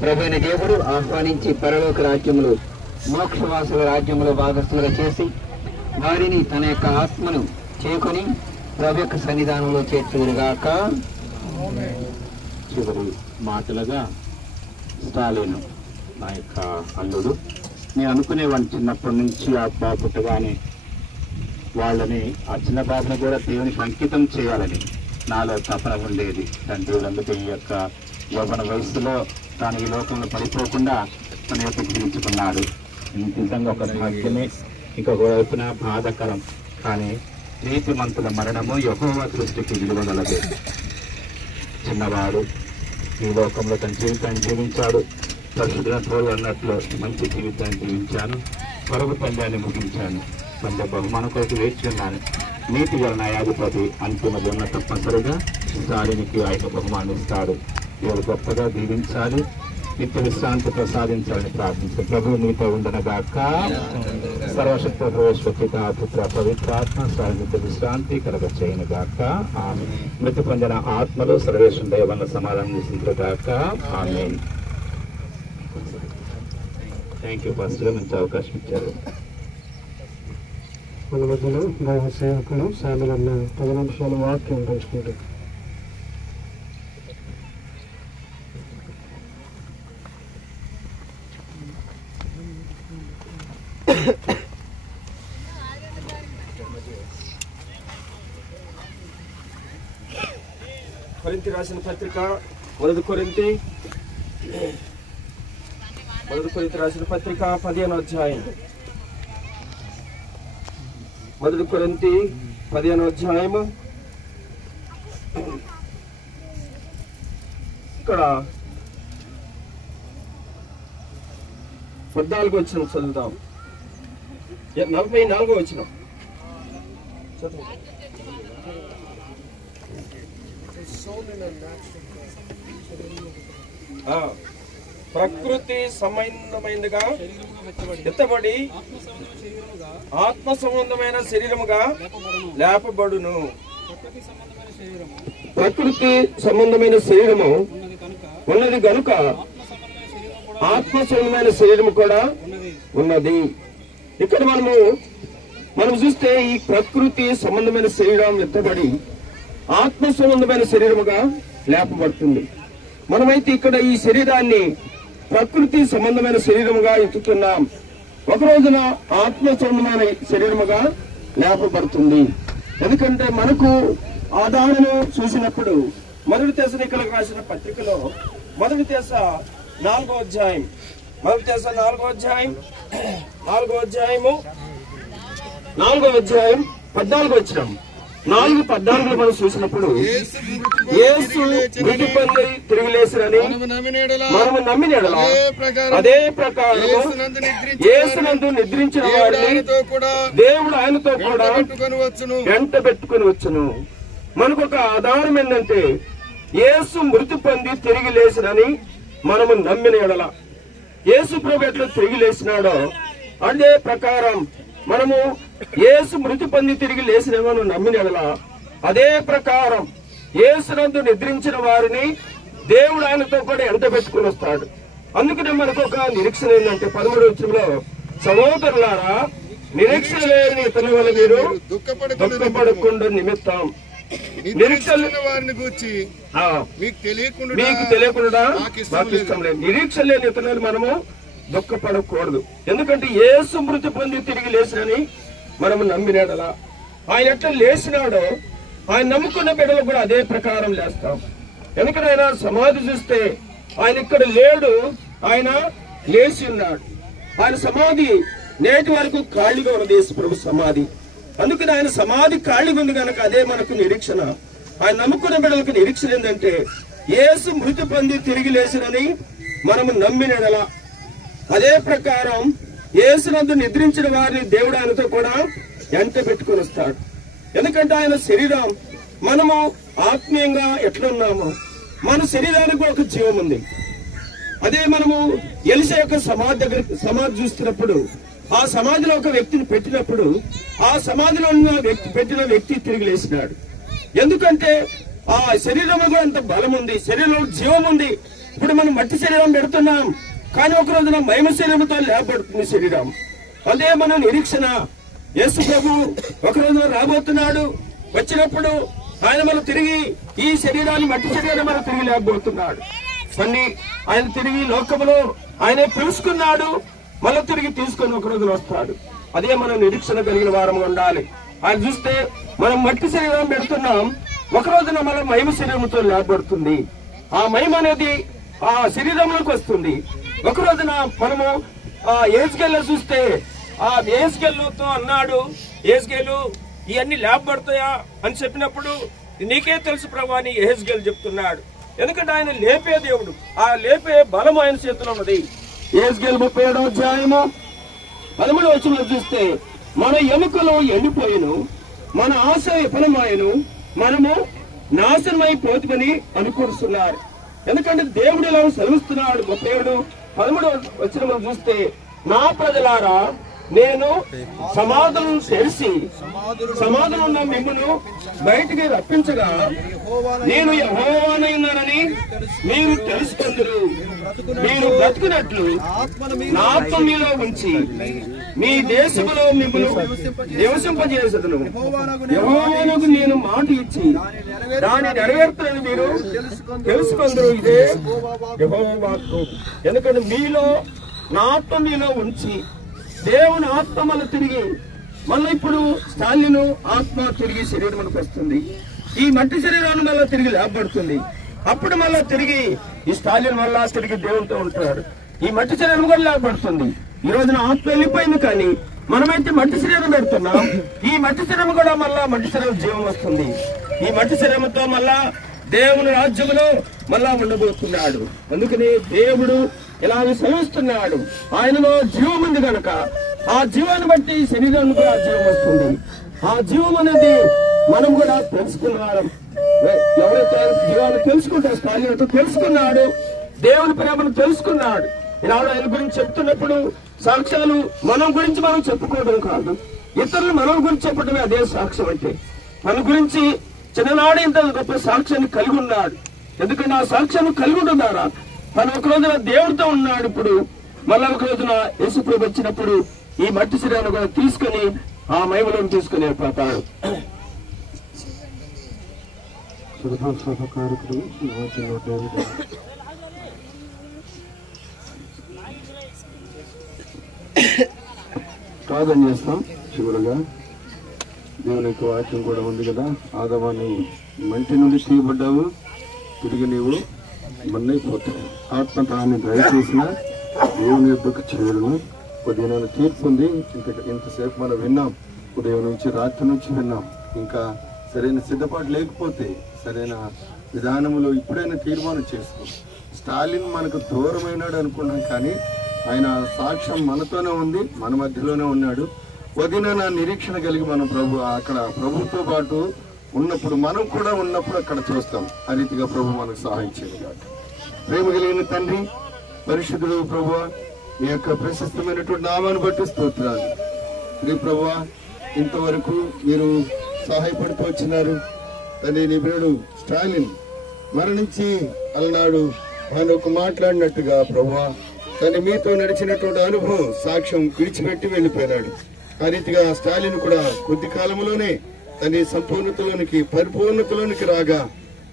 ప్రభువైన దేవుడు ఆహ్వానించి పరలోక రాజ్యములు మోక్షవాసుల రాజ్యములో భాగస్థులుగా చేసి వారిని తన యొక్క ఆత్మను చేకొని ప్రభు యొక్క సన్నిధానంలో చేర్చుగాక. చివరి మాటలుగా స్టాలిన్ నా యొక్క అల్లుడు, నేను అనుకునేవాడిని చిన్నప్పటి నుంచి ఆ బాబు పుట్టగానే వాళ్ళని ఆ చిన్న బాబుని కూడా దేవునికి అంకితం చేయాలని నాలో తపన ఉండేది. తండ్రులందుకు ఈ యొక్క యవ్వన వయస్సులో తాను ఈ లోకంలో పడిపోకుండా తన యొక్క జీవించుకున్నాడు. నిజంగా ఒక భాగ్యమే, ఇంకొక వైపున బాధకరం. కానీ నీతిమంతుల మరణము యెహోవా దృష్టికి విలువగలదు. చిన్నవాడు ఈ లోకంలో తన జీవితాన్ని జీవించాడు. పరిశుద్ధులు అన్నట్లు మంచి జీవితాన్ని జీవించాను. పరుగు పందాన్ని ముగించాను. పంద బహుమానం కొరకు వేచి ఉన్నాను. నీతి గల న్యాయాధిపతి అంతిమ జన్మ తప్పనిసరిగా స్టాలినికి ఆ యొక్క బహుమానం ఇస్తాడు. వీరు గొప్పగా దీవించాలి, నిత్య విశ్రాంతి ప్రసాదించాలని ప్రార్థించారు. ప్రభు నీతో ఉండనగాక. సర్వశక్తి ప్రవేశిత పుత్ర పవిత్రాత్మ నిత్య విశ్రాంతి కలగ చేయనుగాక. ఆమె మృతి పొందిన ఆత్మలు సర్వేశ్వర దైవాన్ని సమాధానం చేసిందిగాక. ఆమె. థ్యాంక్ యూ ఫస్ట్గా మంచి అవకాశం ఇచ్చారు. మన మధ్యలో దైవ సేవకులు శామిల్ అన్న 10 నిమిషాల వాక్యం పంచుకుంటారు. కొరింథీ రాసిన పత్రిక మొదటి కొరింథీ రాసిన పత్రిక 15వ అధ్యాయం. మొదటి కొరింథీ 15వ అధ్యాయము. ఇక్కడ 14వ వచనం చదువుదాం. 44వ వచనం చదువు. ప్రకృతి సంబంధమైనదిగా ఎత్తబడి ఆత్మ సంబంధమైన శరీరముగా లేపబడును. ప్రకృతి సంబంధమైన శరీరము ఉన్నది గనుక ఆత్మ సంబంధమైన శరీరము కూడా ఉన్నది. ఇక్కడ మనం చూస్తే ఈ ప్రకృతి సంబంధమైన శరీరం ఎత్తబడి ఆత్మ సంబంధమైన శరీరముగా లేపబడుతుంది. మనమైతే ఇక్కడ ఈ శరీరాన్ని ప్రకృతి సంబంధమైన శరీరముగా ఎత్తుతున్నాం. ఒక రోజున ఆత్మ సంబంధమైన శరీరముగా లేపబడుతుంది. ఎందుకంటే మనకు ఆధారను చూసినప్పుడు మొదటి తెస్సలోనికీయులకు రాసిన పత్రికలో మొదటి తెస్స 4వ అధ్యాయం 14వ వచనం 4:14 మనం చూసినప్పుడు యేసు మృతి పొంది తిరిగి లేచినని మనము నమ్మిన యెడల అదే ప్రకారం యేసునందు నిద్రించిన వారిని దేవుడు ఆయనతో కూడా వెంట పెట్టుకుని వచ్చును. మనకు ఒక ఆధారం ఏంటంటే యేసు మృతి పొంది తిరిగి లేచినని మనము నమ్మిన యెడల యేసు ప్రభు ఎట్లా తిరిగి లేచినాడో అదే ప్రకారం మనము యేసు మృతి పొంది తిరిగి లేచినమని నమ్మిన యెడల అదే ప్రకారం యేసునందు నిద్రించిన వారిని దేవుడు ఆయనతో కూడా ఎంట పెట్టుకుని వస్తాడు. అందుకనే మనకు ఒక నిరీక్షణ ఏంటంటే 13వ వచనంలో, సహోదరులారా నిరీక్షణ లేని ఇతరుల వల్ల మీరు దుఃఖపడకుండా నిమిత్తం నిరీక్షణ వారిని గూర్చి మీకు తెలియకుండా మాకు ఇష్టం లేదు. నిరీక్షణ లేని ఇతరులను మనము దుఃఖపడకూడదు. ఎందుకంటే యేసు మృతి పొంది తిరిగి లేచినని మనము నమ్మినాడలా ఆయన ఎట్లా లేచినాడో ఆయన నమ్ముకున్న బిడ్డలు కూడా అదే ప్రకారం లేస్తాం. ఎందుకంటే ఆయన సమాధి చూస్తే ఆయన ఇక్కడ లేడు, ఆయన లేచి ఉన్నాడు. ఆయన సమాధి నేటి వరకు ఖాళీగా ఉన్నది, యేసు ప్రభు సమాధి. అందుకని ఆయన సమాధి ఖాళీగా ఉంది కనుక అదే మనకు నిరీక్షణ. ఆయన నమ్ముకున్న బిడ్డలకు నిరీక్షణ ఏంటంటే యేసు మృతి పొంది తిరిగి లేచినని మనము నమ్మినలా అదే ప్రకారం యేసునందు నిద్రించిన వారిని దేవుడు ఆయనతో కూడా ఎంట పెట్టుకుని వస్తాడు. ఎందుకంటే ఆయన శరీరం మనము ఆత్మీయంగా ఎట్లున్నామో మన శరీరానికి ఒక జీవం ఉంది. అదే మనము ఎలిసా యొక్క సమాధి చూస్తున్నప్పుడు ఆ సమాధిలో ఒక వ్యక్తిని పెట్టినప్పుడు ఆ సమాధిలో ఉన్న పెట్టిన వ్యక్తి తిరిగి లేచినాడు. ఎందుకంటే ఆ శరీరంలో అంత బలం ఉంది, శరీరంలో జీవం ఉంది. ఇప్పుడు మనం మట్టి శరీరం పెడుతున్నాం, కానీ ఒక రోజున మహిమ శరీరంతో లేపబడుతుంది శరీరం. అదే మన నిరీక్షణ. యేసు ప్రభు ఒక రోజున రాబోతున్నాడు. వచ్చినప్పుడు ఆయన మనం తిరిగి ఈ శరీరాన్ని, మట్టి శరీరం మనం తిరిగి లేపబోతున్నాడు. మళ్ళీ ఆయన తిరిగి లోకములో ఆయనే పిలుచుకున్నాడు, మళ్ళీ తిరిగి తీసుకొని ఒక రోజున వస్తాడు. అదే మన నిరీక్షణ కలిగిన వారం ఉండాలి. ఆయన చూస్తే మనం మట్టి శరీరం పెడుతున్నాం, ఒక రోజున మన మహిమ శరీరంతో లేపబడుతుంది. ఆ మహిమ అనేది ఆ శరీరంలోకి వస్తుంది. ఒక రోజున మనము ఆ ఏజ్కేల్లో చూస్తే ఆ ఏజ్కేల్తో అన్నాడు, ఏజ్కేలు ఇవన్నీ లేపబడతాయా అని చెప్పినప్పుడు నీకే తెలుసు ప్రభు అని ఏజ్కేలు చెప్తున్నాడు. ఎందుకంటే ఆయన లేపే దేవుడు, ఆ లేపే బలం ఆయన చేతిలో ఉన్నది. ఏజ్కేలు 37వ అధ్యాయము 13వ వచనంలో చూస్తే మన ఎముకలు ఎండిపోయిను, మన ఆశ విఫలమాయను, మనము నాశనమైపోతుందని అనుకుంటున్నారు. ఎందుకంటే దేవుడు ఇలా సెలవిస్తున్నాడు. 37:13 వచనంలో చూస్తే నా ప్రజలారా నేను సమాధులను తెరిచి సమాధులు ఉన్న మిమ్మల్ని బయటికి రప్పించగా నేను యెహోవానైనానని మీరు తెలుసుకుందరు. మీరు బ్రతుకున్నట్లు నా ఆత్మ మీలో ఉంచి మీ దేశంలో మిమ్మల్ని నివసింపజేసెదను. యెహోవానకు నేను మాట ఇచ్చి దాన్ని నెరవేర్తానని మీరు తెలుసుకుందరు. ఇదే యెహోవా వాక్కు. ఎందుకంటే మీలో నా ఆత్మ మీలో ఉంచి దేవుని ఆత్మ మళ్ళీ తిరిగి మళ్ళీ ఇప్పుడు స్టాలిన్ ఆత్మ తిరిగి శరీరంలోకి వస్తుంది. ఈ మట్టి శరీరాన్ని మళ్ళీ తిరిగి లేపబడుతుంది. అప్పుడు మళ్ళా తిరిగి ఈ స్టాలిన్ మళ్ళా తిరిగి దేవునితో ఉంటాడు. ఈ మట్టి శరీరం కూడా లేపబడుతుంది. ఈ రోజున ఆత్మ వెళ్ళిపోయింది, కానీ మనమైతే మట్టి శరీరం పెడుతున్నాం. ఈ మట్టి శరీరం కూడా మళ్ళా మట్టి శరీరం జీవం వస్తుంది. ఈ మట్టి శరీరంతో మళ్ళా దేవుని రాజ్యములో మళ్ళా ఉండబోతున్నాడు. అందుకని దేవుడు ఇలాగ సెలవిస్తున్నాడు. ఆయనలో జీవం ఉంది కనుక ఆ జీవాన్ని బట్టి శరీరాన్ని కూడా జీవం వస్తుంది. ఆ జీవం అనేది మనం కూడా తెలుసుకున్నాడు. ఎవరైతే జీవాన్ని తెలుసుకుంటే స్థాయితో తెలుసుకున్నాడు, దేవుని ప్రేమను తెలుసుకున్నాడు. ఈనాడు ఆయన గురించి చెప్తున్నప్పుడు సాక్ష్యాలు మనం గురించి మనం చెప్పుకోవడం కాదు, ఇతరులు మనం గురించి చెప్పడమే అదే సాక్ష్యం. అంటే మన గురించి చిన్ననాడు ఇంత గొప్ప సాక్ష్యాన్ని కలిగి ఉన్నాడు. ఎందుకంటే ఆ సాక్ష్యాన్ని కలిగి ఉంటున్నారా తను ఒక రోజున దేవుడితో ఉన్నాడు. ఇప్పుడు మళ్ళా ఒక రోజున యేసు ప్రభు వచ్చినప్పుడు ఈ మట్టి శరీరాన్ని కూడా తీసుకుని ఆ మహిమలను తీసుకుని వెళ్ళిపోతాడు. ప్రార్థన చేస్తాం. చివరగా దేవుని యొక్క వాక్యం కూడా ఉంది కదా, ఆదమాని మంటి నుండి తీయబడ్డావు, తిరిగి నీవు మన్నైపోతావు. ఆత్మ తాన్ని దయచేసిన దేవుని యొక్క చేరును ఉదయం తీర్పు ఉంది. ఇంతసేపు మనం విన్నాం, ఉదయం నుంచి రాత్రి నుంచి విన్నాం. ఇంకా సరైన సిద్ధపాటు లేకపోతే సరైన విధానంలో ఇప్పుడైనా తీర్మానం చేసుకో. స్టాలిన్ మనకు దూరమైనాడు అనుకున్నాం, కానీ ఆయన సాక్ష్యం మనతోనే ఉంది, మన మధ్యలోనే ఉన్నాడు. వదిన నా నిరీక్షణ కలిగి మనం అక్కడ ప్రభుతో పాటు ఉన్నప్పుడు, మనం కూడా ఉన్నప్పుడు అక్కడ చూస్తాం. ఆ రీతిగా ప్రభు మనకు సహాయం చేయాలి. ప్రేమ కలిగిన తండ్రి, పరిశుద్ధుడు ప్రభువా, మీ యొక్క ప్రశస్తమైనటువంటి నామాన్ని బట్టి స్తోత్రాలు. శ్రీ ప్రభువా, ఇంతవరకు మీరు సహాయపడుతూ వచ్చినారు. తండ్రి, నీ ప్రియుడు స్టాలిన్ మరణించి అలనాడు ఆయన ఒక మాట్లాడినట్టుగా ప్రభువా, తండ్రి మీతో నడిచినటువంటి అనుభవం సాక్ష్యం విడిచిపెట్టి వెళ్ళిపోయినాడు. ఆ రీతిగా స్టాలిన్ కూడా కొద్ది కాలంలోనే తన సంపూర్ణతలోనికి పరిపూర్ణతలోనికి రాగా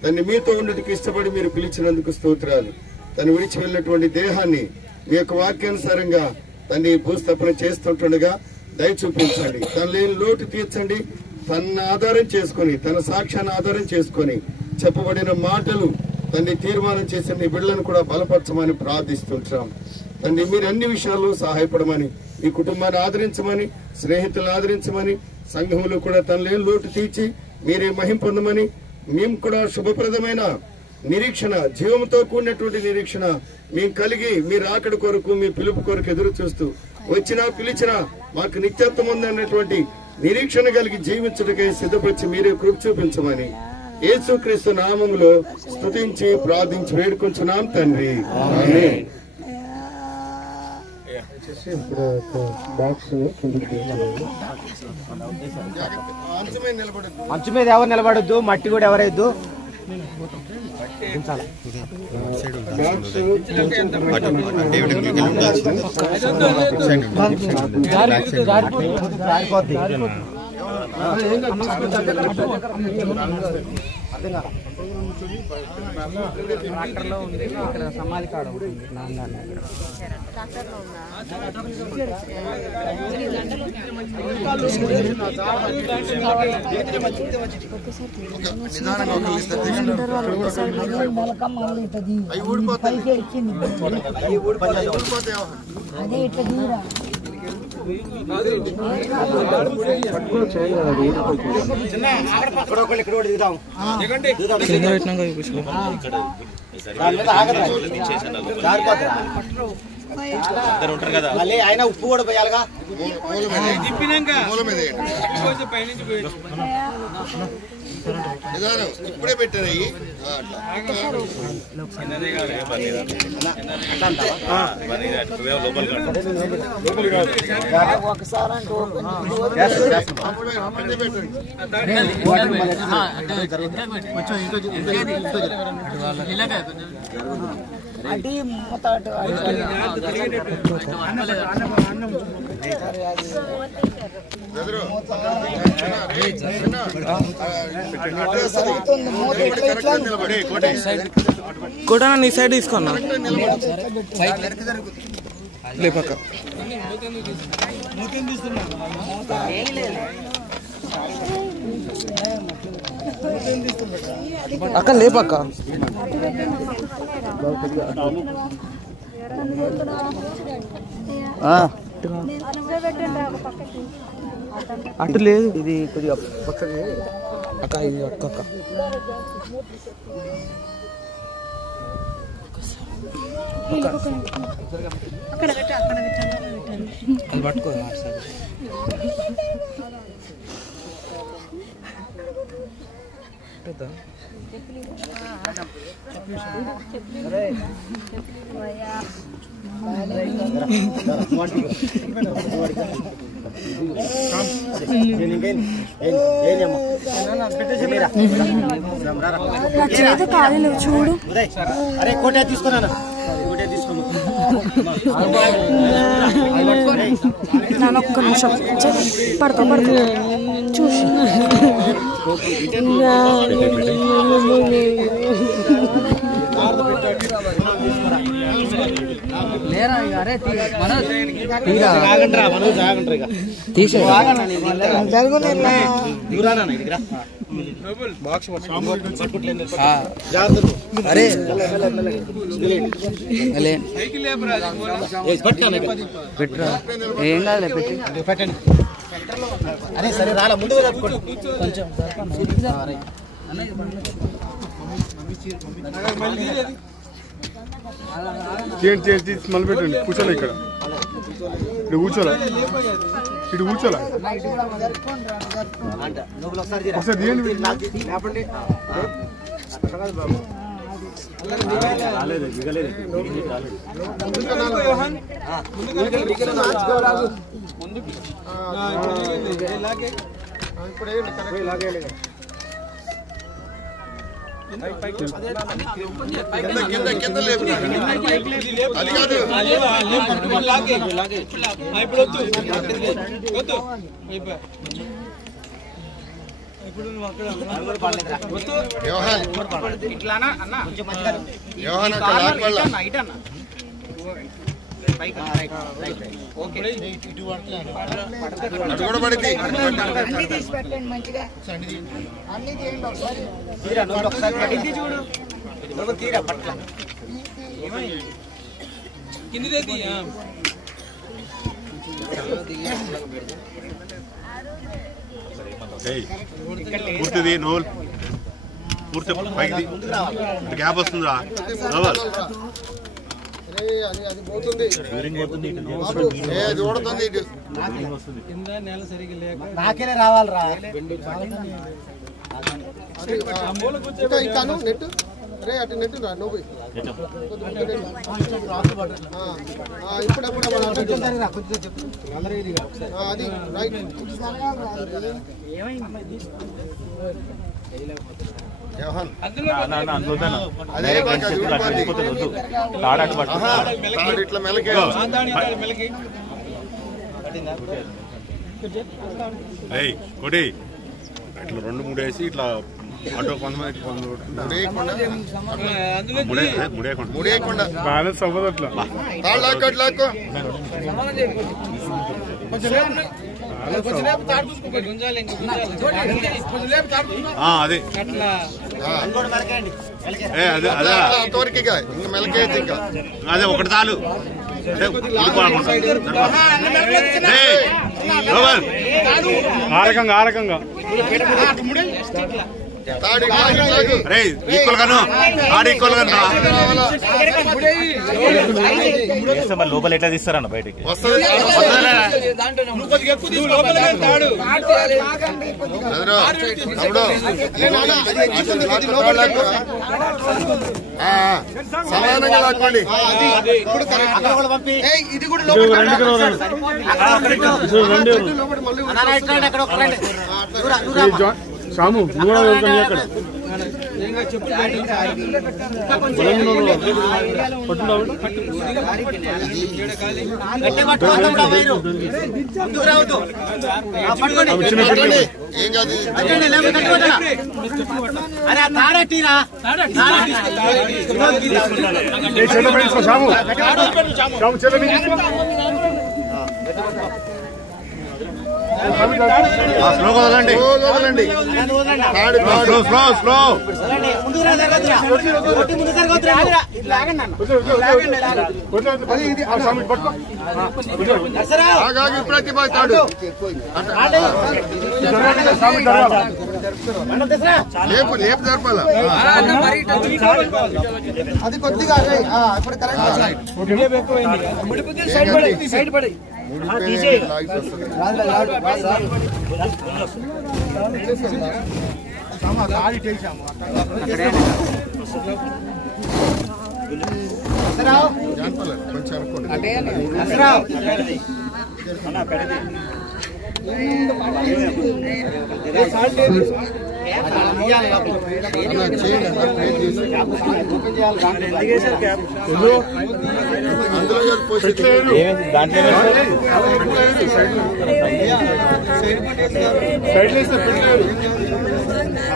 తన్ని మీతో ఉండేందుకు ఇష్టపడి మీరు పిలిచినందుకు స్తోత్రాలు. తను విడిచి వెళ్ళినటువంటి దేహాన్ని మీ యొక్క వాక్యానుసారంగా తన్ని భూస్థాపన చేస్తుండగా దయ చూపించండి. తను లేని లోటు తీర్చండి. తన ఆధారం చేసుకొని, తన సాక్ష్యాన్ని ఆధారం చేసుకొని చెప్పబడిన మాటలు తండ్రి తీర్మానం చేసి నీ బిడ్డలను కూడా బలపరచమని ప్రార్థిస్తుంటాం. తండ్రి, మీరు అన్ని విషయాల్లో సహాయపడమని, ఈ కుటుంబాన్ని ఆదరించమని, స్నేహితులను ఆదరించమని, సంఘంలో కూడా తన లేని లోటు తీర్చి మీరే మహిం పొందమని, మేము కూడా శుభప్రదమైన నిరీక్షణ, జీవంతో కూడినటువంటి నిరీక్షణ మేము కలిగి మీరు ఆకడ కొరకు, మీ పిలుపు కొరకు ఎదురు చూస్తూ వచ్చినా పిలిచినా మాకు నిత్యత్వం ఉందన్నటువంటి నిరీక్షణ కలిగి జీవించుటకై సిద్ధపరిచి మీరే కృప చూపించమని యేసుక్రీస్తు నామములో స్తుతించి ప్రార్థించి వేడుకొంచున్నాం తండ్రి. ఆమేన్. మంచు మీద ఎవరు నిలబడొద్దు, మట్టి కూడా ఎవరైద్దు. ట్రాక్టర్లో ఉంది ఇక్కడ సమాధి కాడ ఉంటుంది అదే ఇట్లా దూరా మళ్ళీ ఆయన ఉప్పు కూడా పోయాలిగా ఇప్పుడే పెట్టారు అటు మూత అటు కూడా నీ సైడ్ తీసుకున్నా లేపక్క అక్క లేపక్క అటు లేదు ఇది కొద్దిగా పక్కకి అక్క ఇది అక్క అది పట్టుకో చేత కాదు నువ్వు చూడు అరే కోటే తీసుకున్నాను నన్ను ఒక్క నిమిషం పడతా చూసి పెట్టరా ఏం కాదులే పెట్టండి అరే సరే రాలా ముందు కొంచెం చేయండి మళ్ళీ పెట్టండి కూర్చోలే ఇక్కడ కూర్చోలే ఇటు కూర్చోలే ఒకసారి తీయండి కింద లేపు అది కాదు కూడా పడింది పూర్తిది నోల్ పూర్తి పైకి గ్యాప్ వస్తుందా నోవల్ నాకేనే రావాలరా నెట్ రే అటు నెట్ రా నువ్వు ఇప్పుడప్పుడు అది రైట్ ఇట్లా మెలకే కొడి ఇట్లా 2-3 వేసి ఇట్లా అటో కొంతమంది ముడేయకుండా బ్యాలెన్స్ అవ్వదు అట్లా లాక్కో అదే అంతవరకు ఇంకా మెలకే ఇంకా అదే ఒకటి చాలు ఆరకంగా లోపల ఎట్లా తీస్తారన్న బయటికి సమానంగా లాక్కోండి ఇది కూడా సాము అక్కడ స్లో వదలండి స్లో ప్రతిభాడు లేపు జరపాల అది కొద్దిగా ఇప్పుడు సైడ్ పడి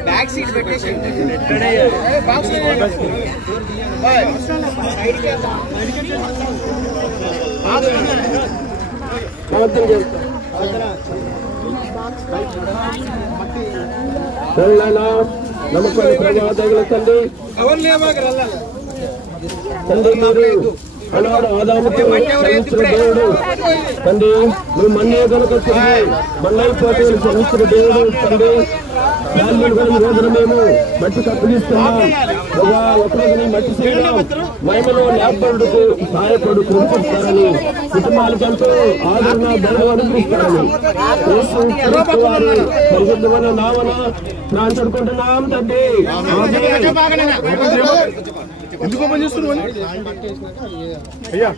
బ్యాక్ సీట్ పెట్టేసి నమ్మకాన్ని ప్రజాదగుల తండ్రి మీరు అన్నాడు ఆదాముతో క్షమించిన దేవుడు తండ్రి నువ్వు మన్నే కనుక మన్నైపోతే క్షమించిన దేవుడు తండ్రి రోజున మేము మట్టి కప్పగిస్తున్నాం ఒకరోజు మట్టి చేయడం మహిమలో లేపడుకు సహాయపడు కృపిస్తారని కుటుంబాలకంటూ ఆదరణ బలం అనుగ్రహిస్తారని పరిశుద్ధమైన నామన ప్రాంతడుకుంటున్నాం తండ్రి ఎందుకు ఓపెన్ చేస్తున్నావు అయ్యా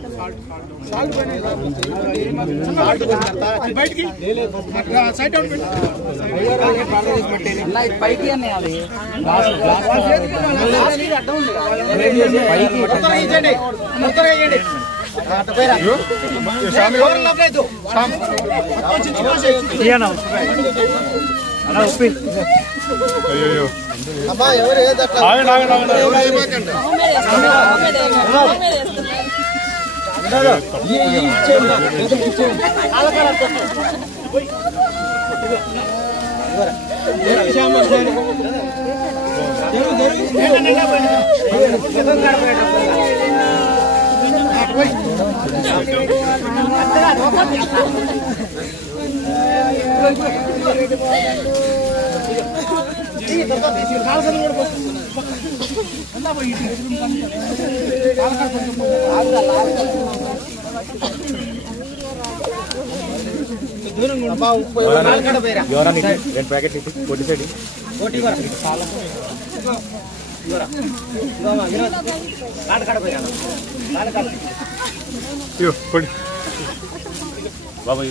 అయ్యో అమ్మా ఎవరు బాబా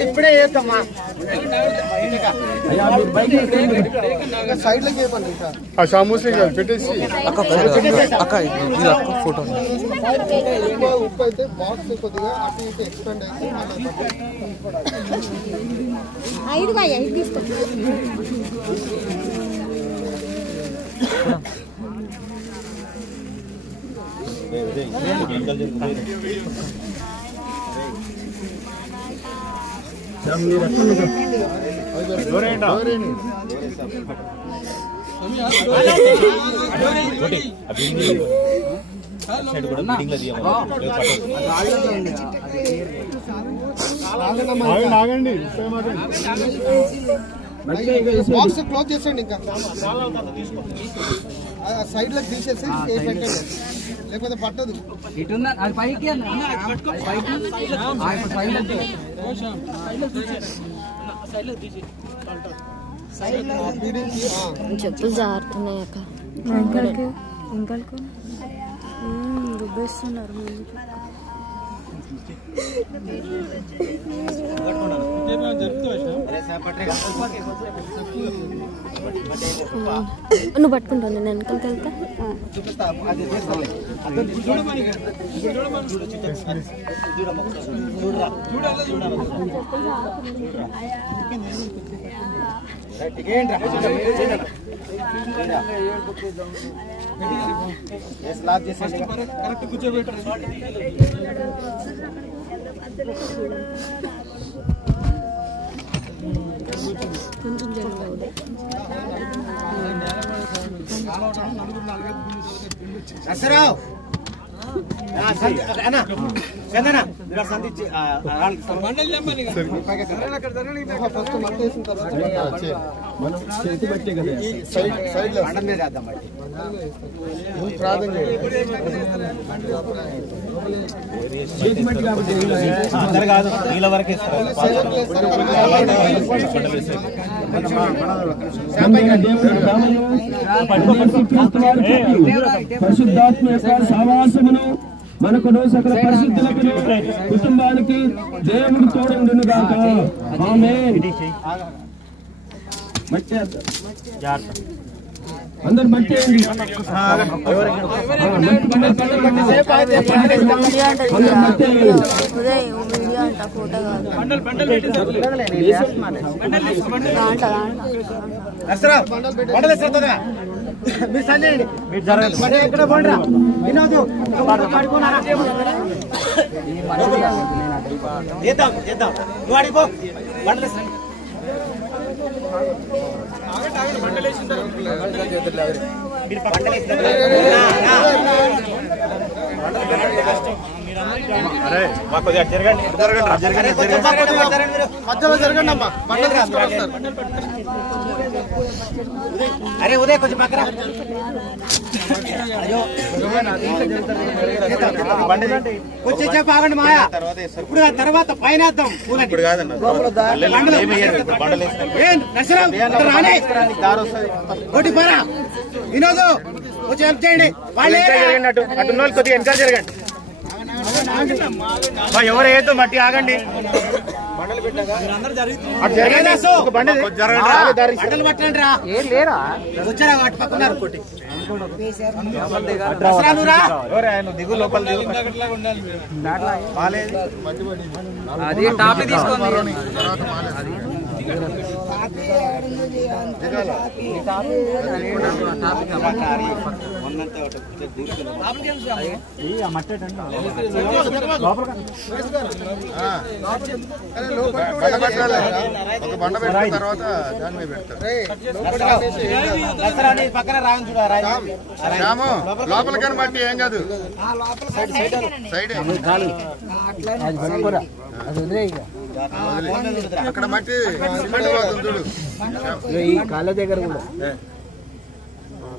ఇప్పుడే చేస్తామా సైడ్ లోకి సమోసే పెట్టేసి ఫోటో ఉప్పు అయితే బాక్స్ కొద్దిగా అటు ఇటు ఎక్స్పెండ్ అయితే తీసుకో ఆగండి బాక్స్ క్లోజ్ చేసేయండి ఇంకా సైడ్ లో తీసేసి పెట్టండి లేకపోతే పట్టదు చెప్పులు జారుతున్నాయి అక్క ఇంకలకు రుబ్బేస్తున్నారు నువ్వు పట్టుకుంటావు నేను వెనకాలకి వెళ్తా కరెక్ట్ కూర్చోబెట్టారు కొంచెం జరగదు అసరావు ఫస్ట్ మట్ట వేసిన తర్వాత మనం చేతి బట్టే కదా సైడ్ లో అండం మీద వేద్దాం ప్రార్థన చేతి బట్టి కాబట్టి అందరు కాదు నీళ్ళ వరకే పరిశుద్ధాత్మ యొక్క సహవాసమును మనకును సకల పరిశుద్ధులకు కుటుంబానికి దేవుడు తోడుండును గాక ఆమేన్. మట్టి అందరు మట్టి మీరు సంజయండి ఎక్కడ పోండి వినోదు చేద్దాం చేద్దాం నువ్వు అడిగిపో బండలు మధ్యలో జరగండి అమ్మా అరే ఉదయ్ కొంచెం పక్కన కొంచెం చెప్పు ఆగండి మాయా ఇప్పుడు తర్వాత పైన ఒకటి పరా వినోదు కొంచెం హెల్ప్ చేయండి వాళ్ళు కొద్దిగా వెనకాల జరగండి ఎవరు ఏదో మట్టి ఆగండి దిగు లోపల అది టాప్ తీసుకోండి. ఒక బండ పెట్టిన తర్వాత దాని మీద పెడతారు. పక్కన రాను చూడాలి శ్యాము లోపలికని బట్టి ఏం కాదు, సైడ్ అక్కడ మట్టి సిమెంట్ పోతుంది చూడు. ఈ కాళ్ళ దగ్గర కూడా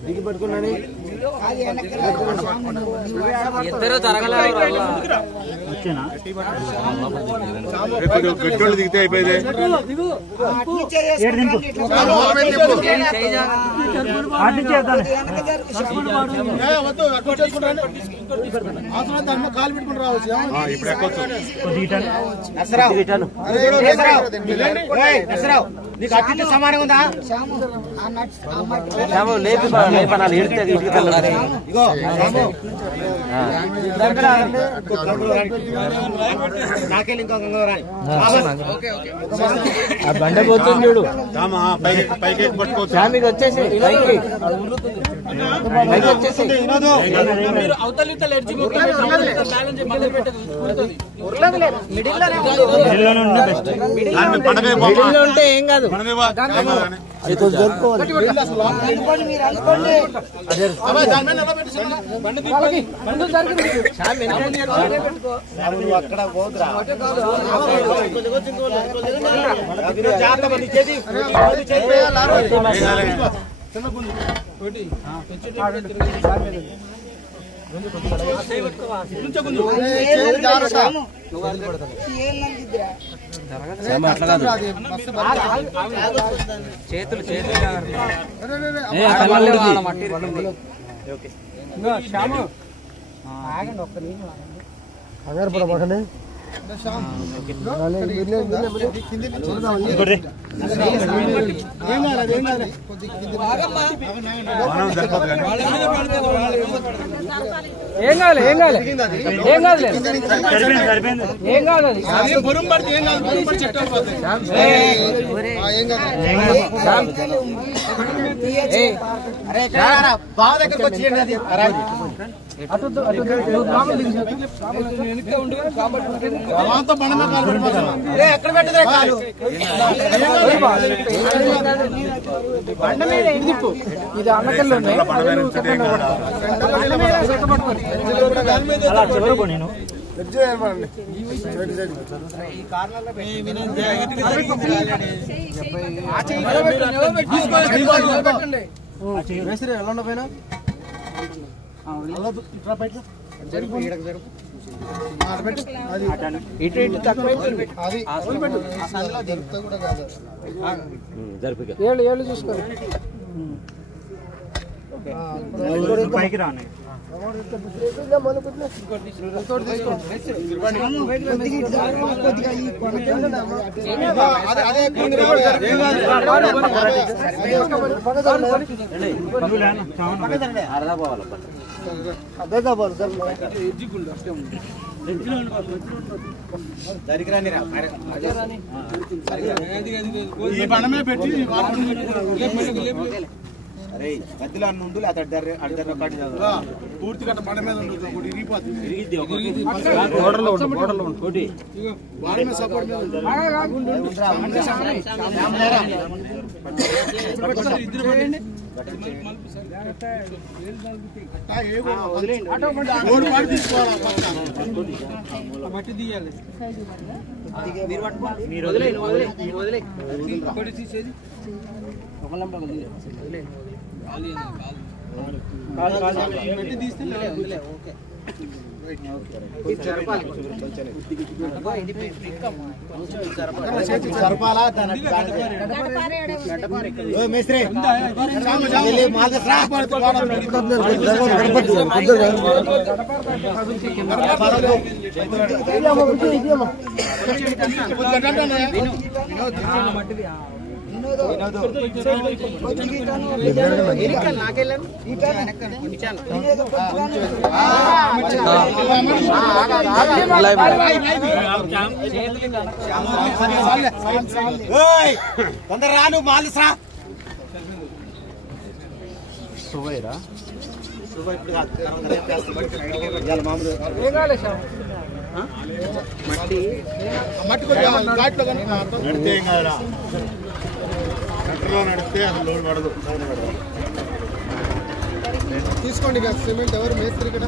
దిగి పట్టుకున్నాను. ఇద్దరు గట్టోళ్ళు దిగితే అయిపోయింది. కాలు పెట్టుకుని రావచ్చు. ఇప్పుడు ఎక్కొచ్చు. నీకు అట్టి సమానం ఉందా? బండ పోతుంది చూడు. పైకి పట్టుకోవచ్చు. ఫ్యామిలీ వచ్చేసి పైకి వచ్చేసి ఉంటే ఏం కాదు. అక్కడ పోతురా చేతులు ఏం కాదు ఏం కాదు ఏం కాదు ఏం కాదు బావ దగ్గరకు వచ్చి ఎక్కడ పెట్టదే కాదు ఇది అన్నకల్లో నేను ఎలా ఉండపోయినా ఇటు ఇటు తక్కువ ఏళ్ళు ఏళ్ళు చూసుకోండి. పైకి రాను ఈ బండమే పెట్టి అరే మధ్యలో అన్న ఉండు అద్దరు పూర్తి గట్ట బండ మీద ఉంటుంది ఇరిగిపోతుంది. మట్టి తీయాలి. మీరు వదిలే తీసేది తీస్తే జరపాలా మేస్త్రి తొందర రాను మాల్సరా సువైరా సువై ఇప్పుడు నడితే ఏం కాదురా గంటలో నడిస్తే అసలు లోడ్ పడదు తీసుకోండి సిమెంట్ ఎవరు మేస్త్రి ఇక్కడ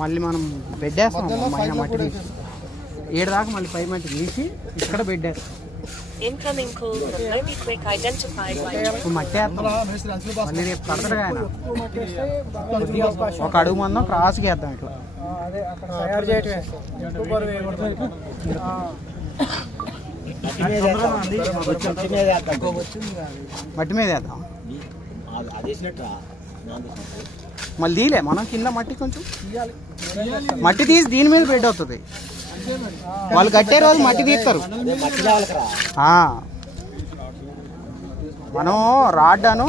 మళ్ళీ మనం బెడ్ వేస్తాం మట్టి తీసి 7 దాకా మళ్ళీ పై మట్టి తీసి ఇక్కడ బెడ్ వేస్తాం మట్టి వేస్తాం మళ్ళీ రేపు కడతాడు ఆయన ఒక అడుగు మందం క్రాస్కి వేద్దాం ఇట్లా మట్టి మీద వేద్దాం మళ్ళీ తీలే మనం కింద మట్టి కొంచెం మట్టి తీసి దీని మీద బెడ్ అవుతుంది వాళ్ళు కట్టే రోజు మట్టి తీస్తారు మనం రాడ్ అను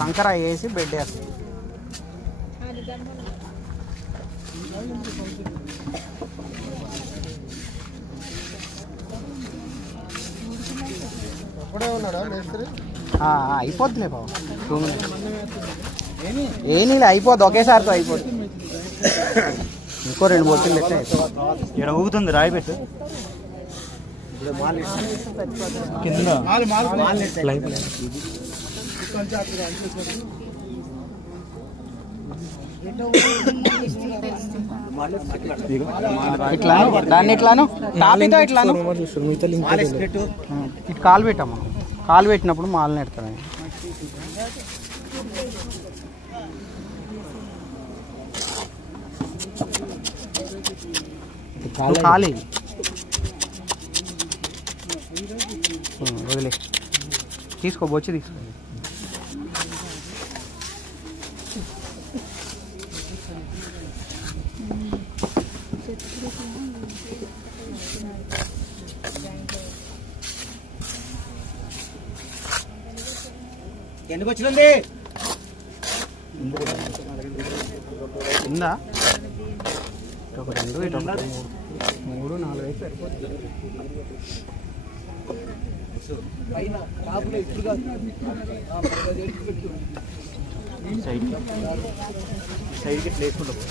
కంకర వేసి బెడ్ వేస్తాం అయిపోద్దిలే బాబు 2 minutes ఏ నీళ్ళు అయిపోద్ది ఒకేసారితో అయిపోద్ది ఇంకో 2 బొట్టులు లెక్క ఇక్కడ ఊగుతుంది రాయి పెట్టు కింద ఇట్లా దాన్ని ఇట్లాను టాపితో ఇట్లాను ఇటు కాలు పెట్టాం మనం కాలు పెట్టినప్పుడు మాలను ఎడతాను ఖాళీ వదిలే తీసుకో బొచ్చి తీసుకో ఎన్ని వచ్చింది ఉందా ఒక 2 ఇటు 3 4 5 సరిపోతుంది సైడ్కి ప్లేస్ ఉంటుంది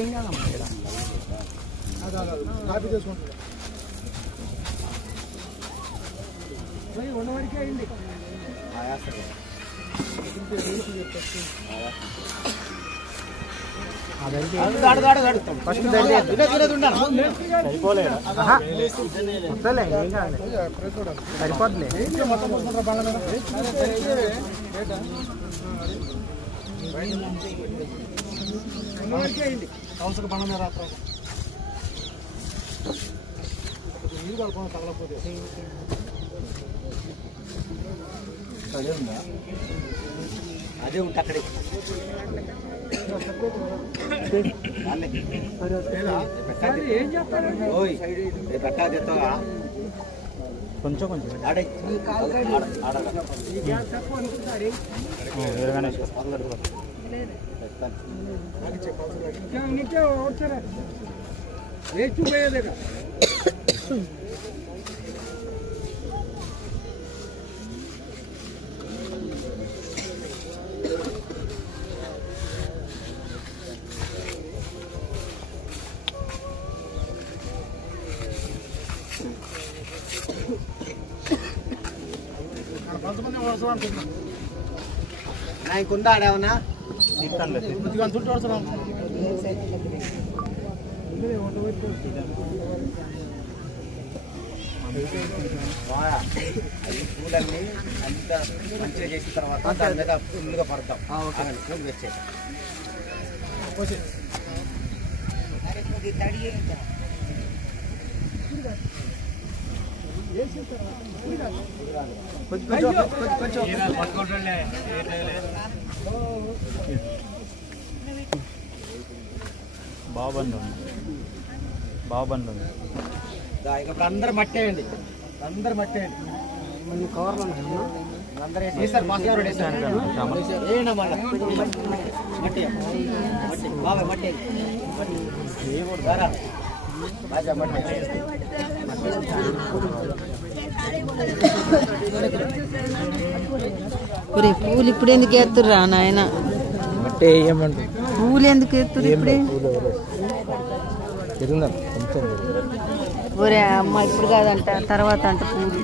ఏం కాదమ్మా ఇక్కడ సరిపోద్దులే అవసరం పని మీద రాత్రి నీళ్ళు కలుపుకొని తగలకపోతే అదే ఉంటా అక్కడే పెట్టా చెప్తావా కొంచెం కొంచెం ఇంకుందా ఆడేమన్నా పూలన్నీ అంత మంచిగా చేసిన తర్వాత దాని మీద ఫుల్గా పడతాం వచ్చే బాబండు ఇప్పుడు అందరు మట్టేయండి అందరు మట్టేయండి కవర్లు అందరూ వేసారు మాస్టర్ గారు వేసారు మట్టి బాబాయ్ మట్టి రాజా మట్టి పూలు ఇప్పుడు ఎందుకు ఎత్తుర్రా నాయన పూలు ఎందుకు ఎత్తురు ఇప్పుడే ఒరే అమ్మ ఇప్పుడు కాదంట తర్వాత అంట పూలు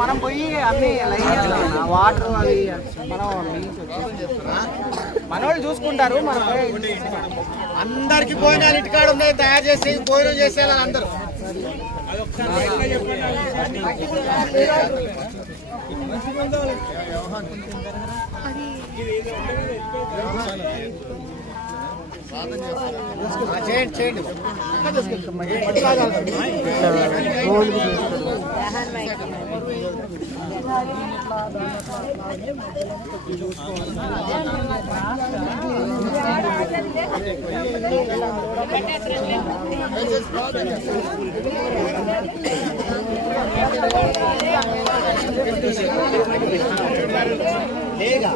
మనం పోయి అన్ని వాటర్ అవి మనం మనోళ్ళు చూసుకుంటారు. మనం అందరికి భోజనాలు ఇంటికాడ ఉన్నాయి, తయారు చేసి భోజనం చేసేలా అందరూ చేయండి చేయండి. లేగా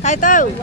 Hai tao